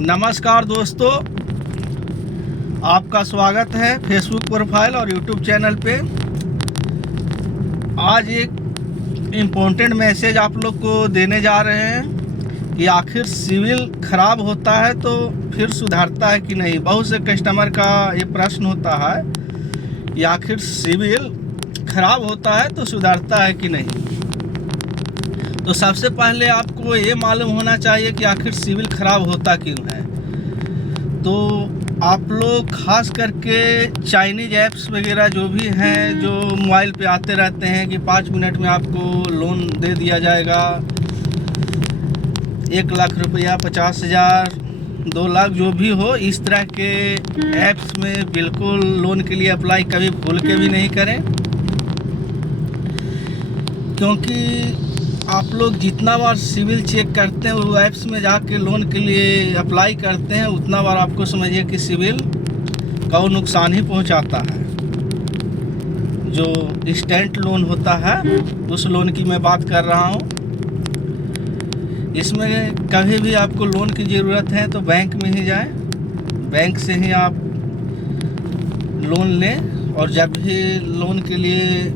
नमस्कार दोस्तों, आपका स्वागत है फेसबुक प्रोफाइल और यूट्यूब चैनल पे। आज एक इम्पोर्टेंट मैसेज आप लोग को देने जा रहे हैं कि आखिर सिविल ख़राब होता है तो फिर सुधरता है कि नहीं। बहुत से कस्टमर का ये प्रश्न होता है कि आखिर सिविल ख़राब होता है तो सुधरता है कि नहीं। तो सबसे पहले आपको ये मालूम होना चाहिए कि आखिर सिविल ख़राब होता क्यों है। तो आप लोग खास करके चाइनीज ऐप्स वगैरह जो भी हैं, जो मोबाइल पे आते रहते हैं कि 5 मिनट में आपको लोन दे दिया जाएगा, 1 लाख रुपया, 50,000, 2 लाख, जो भी हो, इस तरह के ऐप्स में बिल्कुल लोन के लिए अप्लाई कभी भूल के भी नहीं करें। क्योंकि आप लोग जितना बार सिविल चेक करते हैं वो ऐप्स में जाके लोन के लिए अप्लाई करते हैं, उतना बार आपको समझिए कि सिविल का वो नुकसान ही पहुंचाता है। जो इंस्टेंट लोन होता है उस लोन की मैं बात कर रहा हूं। इसमें कभी भी आपको लोन की ज़रूरत है तो बैंक में ही जाएं, बैंक से ही आप लोन लें। और जब भी लोन के लिए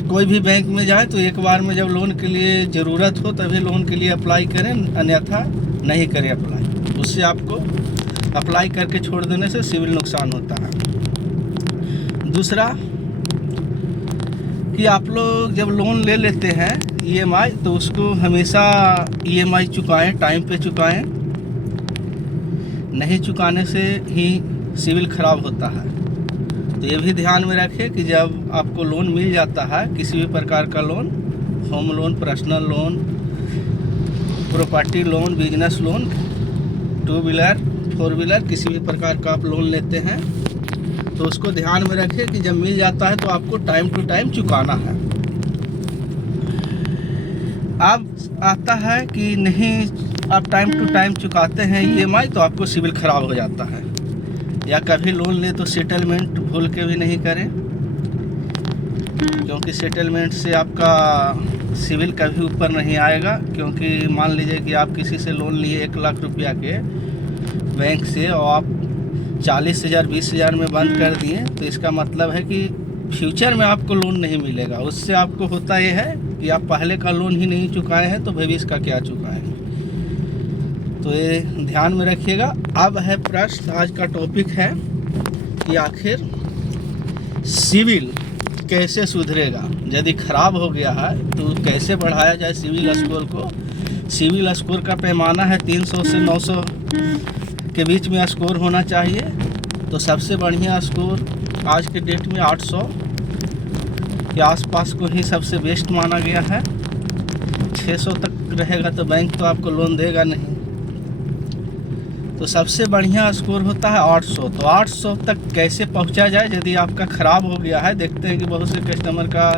कोई भी बैंक में जाए तो एक बार में जब लोन के लिए ज़रूरत हो तभी लोन के लिए अप्लाई करें, अन्यथा नहीं करें अप्लाई। उससे आपको अप्लाई करके छोड़ देने से सिविल नुकसान होता है। दूसरा कि आप लोग जब लोन ले लेते हैं ईएमआई, तो उसको हमेशा ईएमआई चुकाएं, टाइम पे चुकाएं। नहीं चुकाने से ही सिविल ख़राब होता है। तो ये भी ध्यान में रखें कि जब आपको लोन मिल जाता है, किसी भी प्रकार का loan, home loan, personal loan, property loan, business loan, 2 wheeler, 4 wheeler, किसी भी प्रकार का आप लोन लेते हैं तो उसको ध्यान में रखें कि जब मिल जाता है तो आपको टाइम टू टाइम चुकाना है। अब आता है कि नहीं, आप टाइम टू टाइम चुकाते हैं ईएमआई तो आपको सिविल ख़राब हो जाता है। या कभी लोन ले तो सेटलमेंट भूल के भी नहीं करें, क्योंकि सेटलमेंट से आपका सिविल कभी ऊपर नहीं आएगा। क्योंकि मान लीजिए कि आप किसी से लोन लिए 1 लाख रुपया के बैंक से और आप 40,000, 20,000 में बंद कर दिए, तो इसका मतलब है कि फ्यूचर में आपको लोन नहीं मिलेगा। उससे आपको होता ये है कि आप पहले का लोन ही नहीं चुकाए हैं तो भविष्य का क्या चुकाएंगे। तो ये ध्यान में रखिएगा। अब है प्रश्न, आज का टॉपिक है कि आखिर सिविल कैसे सुधरेगा। यदि ख़राब हो गया है तो कैसे बढ़ाया जाए सिविल स्कोर को। सिविल स्कोर का पैमाना है 300 से 900 के बीच में स्कोर होना चाहिए। तो सबसे बढ़िया स्कोर आज के डेट में 800 के आसपास को ही सबसे बेस्ट माना गया है। 600 तक रहेगा तो बैंक तो आपको लोन देगा नहीं। तो सबसे बढ़िया स्कोर होता है 800। तो 800 तक कैसे पहुंचा जाए यदि आपका ख़राब हो गया है। देखते हैं कि बहुत से कस्टमर का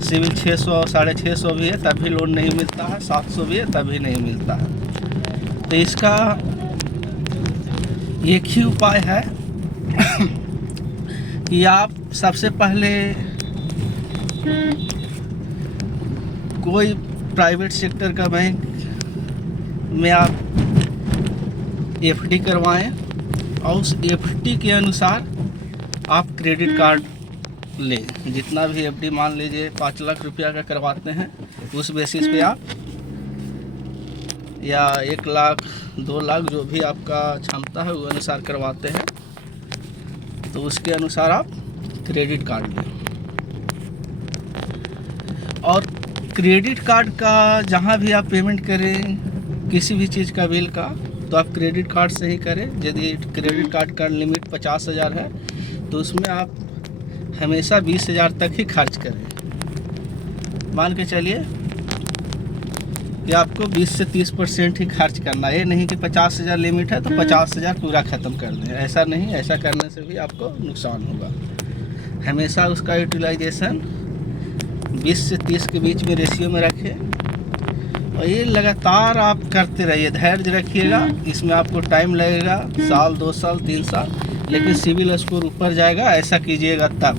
सिविल 600, 650 भी है तब भी लोन नहीं मिलता है, 700 भी है तब भी नहीं मिलता है। तो इसका एक ही उपाय है कि आप सबसे पहले कोई प्राइवेट सेक्टर का बैंक में आप एफडी करवाएं और उस एफडी के अनुसार आप क्रेडिट कार्ड लें। जितना भी एफडी मान लीजिए 5 लाख रुपया का करवाते हैं, उस बेसिस पे आप, या 1 लाख, 2 लाख, जो भी आपका क्षमता है वो अनुसार करवाते हैं, तो उसके अनुसार आप क्रेडिट कार्ड लें। और क्रेडिट कार्ड का जहाँ भी आप पेमेंट करें, किसी भी चीज़ का बिल का, तो आप क्रेडिट कार्ड से ही करें। यदि क्रेडिट कार्ड का लिमिट 50,000 है तो उसमें आप हमेशा 20,000 तक ही खर्च करें। मान के चलिए कि आपको 20 से 30% ही खर्च करना है। ये नहीं कि 50,000 लिमिट है तो 50,000 पूरा ख़त्म कर दें, ऐसा नहीं। ऐसा करने से भी आपको नुकसान होगा। हमेशा उसका यूटिलाइजेशन 20 से 30 के बीच में रेशियो में रखें और ये लगातार आप करते रहिए। धैर्य रखिएगा, इसमें आपको टाइम लगेगा, 1 साल, 2 साल, 3 साल, लेकिन सिविल स्कोर ऊपर जाएगा। ऐसा कीजिएगा तब।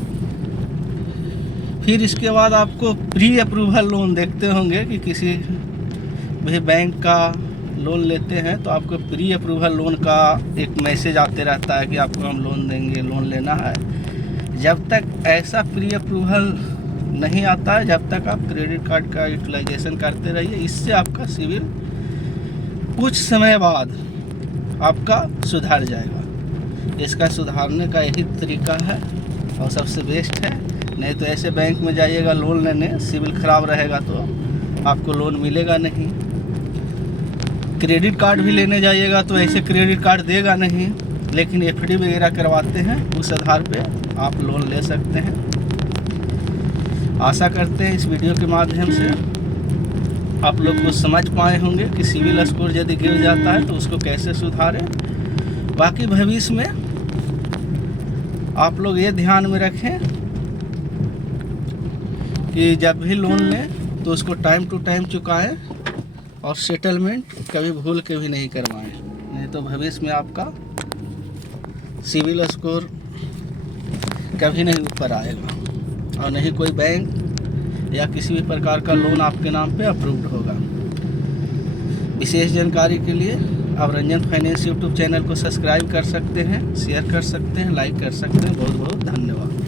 फिर इसके बाद आपको प्री अप्रूवल लोन देखते होंगे कि किसी भी बैंक का लोन लेते हैं तो आपको प्री अप्रूवल लोन का एक मैसेज आते रहता है कि आपको हम लोन देंगे, लोन लेना है। जब तक ऐसा प्री अप्रूवल नहीं आता है, जब तक आप क्रेडिट कार्ड का यूटिलाइजेशन करते रहिए। इससे आपका सिविल कुछ समय बाद आपका सुधर जाएगा। इसका सुधारने का यही तरीका है और सबसे बेस्ट है। नहीं तो ऐसे बैंक में जाइएगा लोन लेने, सिविल ख़राब रहेगा तो आपको लोन मिलेगा नहीं। क्रेडिट कार्ड भी लेने जाइएगा तो ऐसे क्रेडिट कार्ड देगा नहीं, लेकिन एफडी वगैरह करवाते हैं, उस आधार पे आप लोन ले सकते हैं। आशा करते हैं इस वीडियो के माध्यम से आप लोग कुछ समझ पाए होंगे कि सिविल स्कोर यदि गिर जाता है तो उसको कैसे सुधारें। बाकी भविष्य में आप लोग ये ध्यान में रखें कि जब भी लोन लें तो उसको टाइम टू टाइम चुकाएं और सेटलमेंट कभी भूल के भी नहीं करवाएं, नहीं तो भविष्य में आपका सिविल स्कोर कभी नहीं ऊपर आएगा और नहीं कोई बैंक या किसी भी प्रकार का लोन आपके नाम पे अप्रूव्ड होगा। विशेष जानकारी के लिए आप रंजन फाइनेंस यूट्यूब चैनल को सब्सक्राइब कर सकते हैं, शेयर कर सकते हैं, लाइक कर सकते हैं। बहुत बहुत धन्यवाद।